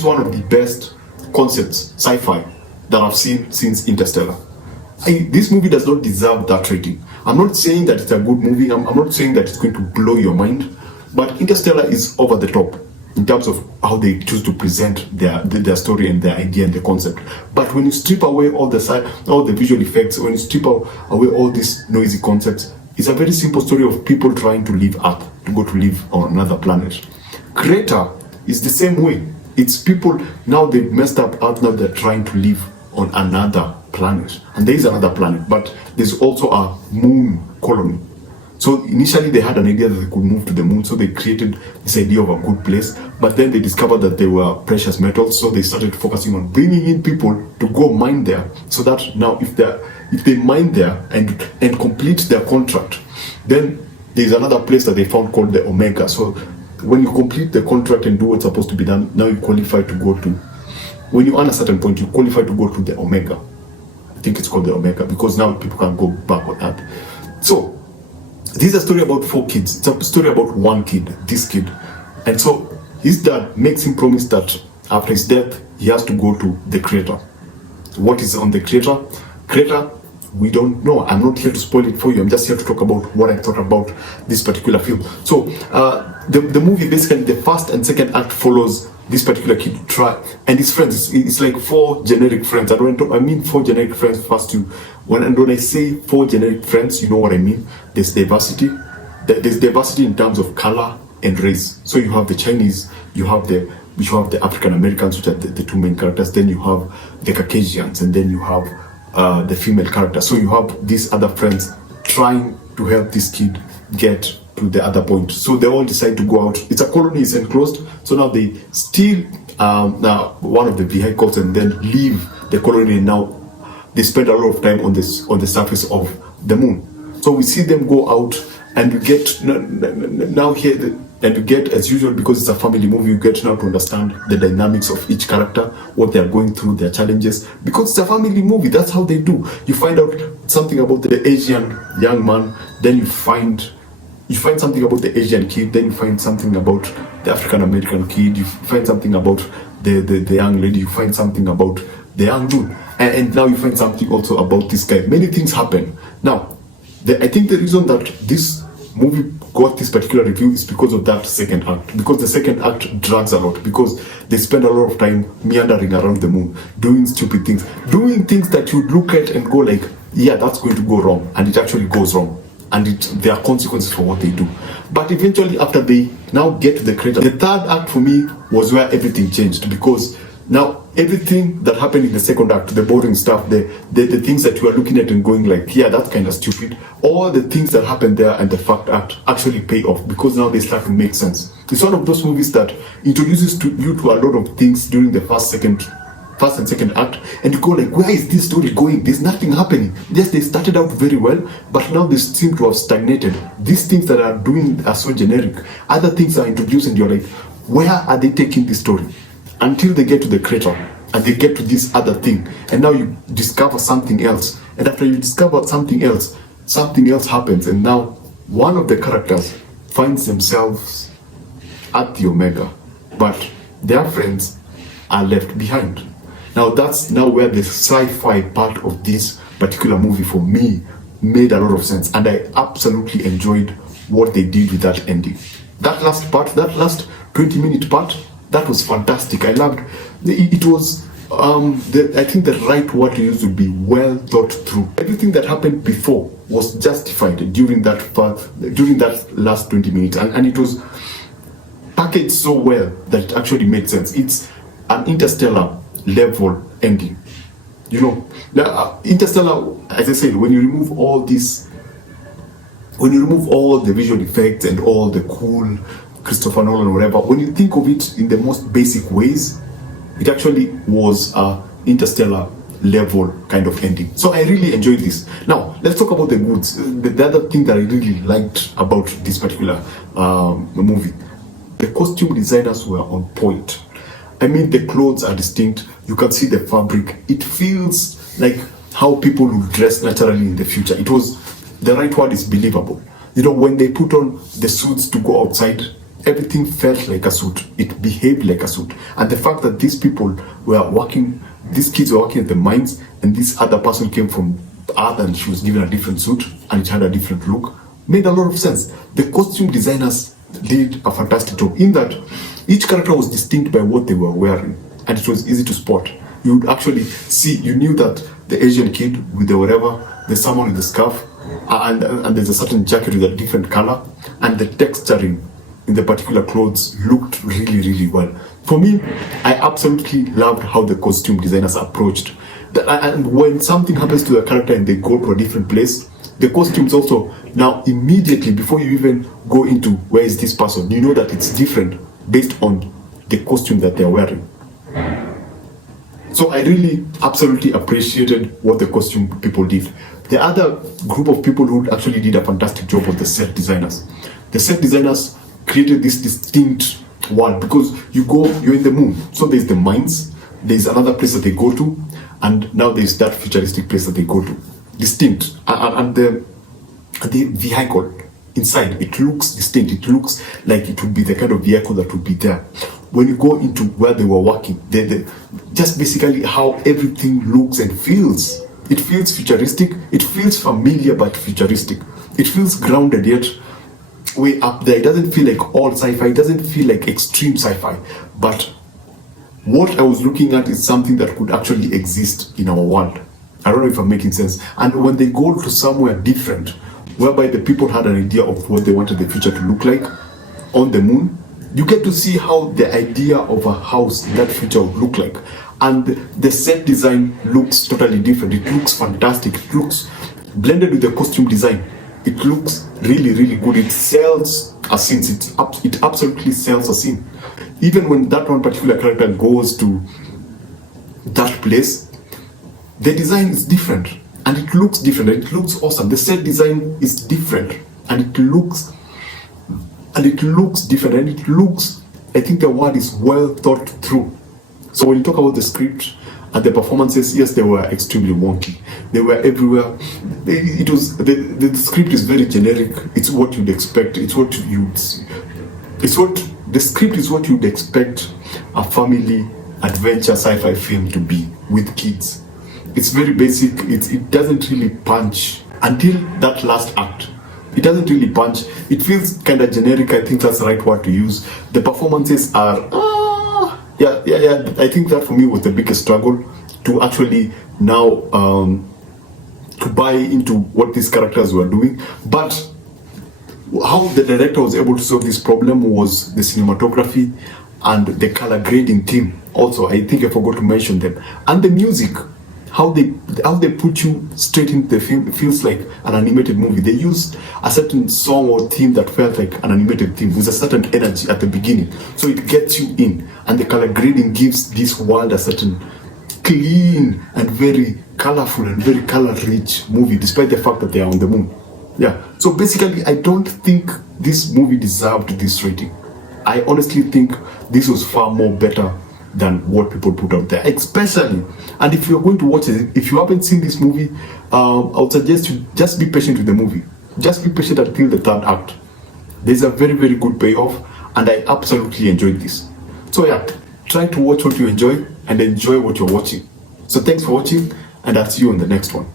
is one of the best concepts, sci-fi, that I've seen since Interstellar. This movie does not deserve that rating. I'm not saying that it's a good movie. I'm not saying that it's going to blow your mind. But Interstellar is over the top in terms of how they choose to present their story and their idea and the concept. But when you strip away all the visual effects, when you strip away all these noisy concepts, it's a very simple story of people trying to leave Earth, to go to live on another planet. CRATER is the same way. It's people, now they've messed up Earth, now they're trying to live on another planet. And there is another planet, but there's also a moon colony. So initially they had an idea that they could move to the moon, so they created this idea of a good place, but then they discovered that there were precious metals, so they started focusing on bringing in people to go mine there, so that now if they mine there and complete their contract, then there's another place that they found called the Omega. So when you complete the contract and do what's supposed to be done, now you qualify to go to, when you earn a certain point, you qualify to go to the Omega. I think it's called the Omega, because now people can go back on Earth. So this is a story about 4 kids. It's a story about one kid, this kid. And so his dad makes him promise that after his death, he has to go to the crater. What is on the crater? Crater, we don't know. I'm not here to spoil it for you. I'm just here to talk about what I thought about this particular film. So the movie, basically, the first and second act follows this particular kid and his friends. It's like 4 generic friends. And when I mean 4 generic friends, when I say 4 generic friends, you know what I mean. There's diversity. There's diversity in terms of color and race. So you have the Chinese, you have the African Americans, which are the 2 main characters. Then you have the Caucasians, and then you have the female character. So you have these other friends trying to help this kid get to the other point. So they all decide to go out. It's a colony, is enclosed. So now they steal one of the vehicles and then leave the colony. And now they spend a lot of time on the surface of the moon. So we see them go out, and you get now here, and you get, as usual, because it's a family movie, you get now to understand the dynamics of each character, what they are going through, their challenges, because it's a family movie. That's how they do. You find out something about the Asian young man, then you find something about the Asian kid, then you find something about the African American kid, you find something about the young lady, you find something about the young dude, and now you find something also about this guy. Many things happen. Now, I think the reason that this movie got this particular review is because of that second act, because the second act drags a lot, because they spend a lot of time meandering around the moon, doing stupid things, doing things that you look at and go like, yeah, that's going to go wrong, and it actually goes wrong, and there are consequences for what they do. But eventually, after they now get to the crater, the third act for me was where everything changed, because now everything that happened in the second act, the boring stuff, the things that you are looking at and going like, yeah, that's kind of stupid, all the things that happened there and the fact act actually pay off, because now they start to make sense. It's one of those movies that introduces you to a lot of things during the first and second act, and you go like, where is this story going? There's nothing happening. Yes, they started out very well, but now they seem to have stagnated. These things that are doing are so generic. Other things are introduced, and you're like, where are they taking this story? Until they get to the crater and they get to this other thing, and now you discover something else, and after you discover something else happens, and now one of the characters finds themselves at the Omega, but their friends are left behind. Now that's now where the sci-fi part of this particular movie for me made a lot of sense, and I absolutely enjoyed what they did with that ending. That last part, that last 20-minute part, that was fantastic. I loved it. Was I think the right word to use would be well thought through. Everything that happened before was justified during that last 20 minutes, and it was packaged so well that it actually made sense. It's an Interstellar level ending. You know, Interstellar, as I said, when you remove all the visual effects and all the cool Christopher Nolan or whatever, when you think of it in the most basic ways, it actually was a Interstellar level kind of ending. So I really enjoyed this. Now let's talk about the goods. The other thing that I really liked about this particular movie, the costume designers were on point. I mean, the clothes are distinct. You can see the fabric. It feels like how people would dress naturally in the future. It was, the right word is believable. You know, when they put on the suits to go outside, Everything felt like a suit. It behaved like a suit. And the fact that these people were working, these kids were working at the mines, and this other person came from Earth and she was given a different suit and it had a different look, made a lot of sense. The costume designers did a fantastic job in that each character was distinct by what they were wearing, and it was easy to spot. You would actually see, you knew that the Asian kid with the whatever, there's someone with the scarf, and there's a certain jacket with a different color, and the texturing in the particular clothes looked really, really well. For me, I absolutely loved how the costume designers approached that. And when something happens to a character and they go to a different place, the costumes also, now immediately before you even go into where is this person, you know that it's different based on the costume that they're wearing. So I really absolutely appreciated what the costume people did. The other group of people who actually did a fantastic job was the set designers. The set designers created this distinct world, because you're in the moon. So there's the mines, there's another place that they go to, and now there's that futuristic place that they go to. Distinct. And the vehicle inside, it looks distinct. It looks like it would be the kind of vehicle that would be there. When you go into where they were working, just basically how everything looks and feels. It feels futuristic, it feels familiar but futuristic. It feels grounded yet way up there. It doesn't feel like all sci-fi, it doesn't feel like extreme sci-fi. But what I was looking at is something that could actually exist in our world. I don't know if I'm making sense. And when they go to somewhere different, whereby the people had an idea of what they wanted the future to look like on the moon, you get to see how the idea of a house in that future would look like. And the set design looks totally different. It looks fantastic. It looks blended with the costume design. It looks really, really good. It sells a scene. It absolutely sells a scene. Even when that one particular character goes to that place, the design is different and it looks different. It looks awesome. The set design is different and it looks different, and it looks, I think the word is well thought through. So when you talk about the script and the performances, yes, they were extremely wonky. They were everywhere. The script is very generic. It's what you'd expect. The script is what you'd expect a family adventure sci-fi film to be with kids. It's very basic. It doesn't really punch until that last act. It doesn't really punch. It feels kind of generic. I think that's the right word to use. The performances are, yeah. I think that for me was the biggest struggle to actually now to buy into what these characters were doing. But how the director was able to solve this problem was the cinematography and the color grading team. Also, I think I forgot to mention them. And the music. How they put you straight into the film. It feels like an animated movie. They used a certain song or theme that felt like an animated theme with a certain energy at the beginning. So it gets you in, and the color grading gives this world a certain clean and very colorful and very color-rich movie, despite the fact that they are on the moon. Yeah. So basically, I don't think this movie deserved this rating. I honestly think this was far more better than what people put out there, especially. And if you're going to watch it, if you haven't seen this movie, I would suggest you just be patient with the movie. Just be patient until the third act. There's a very, very good payoff, and I absolutely enjoyed this. So yeah, try to watch what you enjoy and enjoy what you're watching. So thanks for watching, and I'll see you on the next one.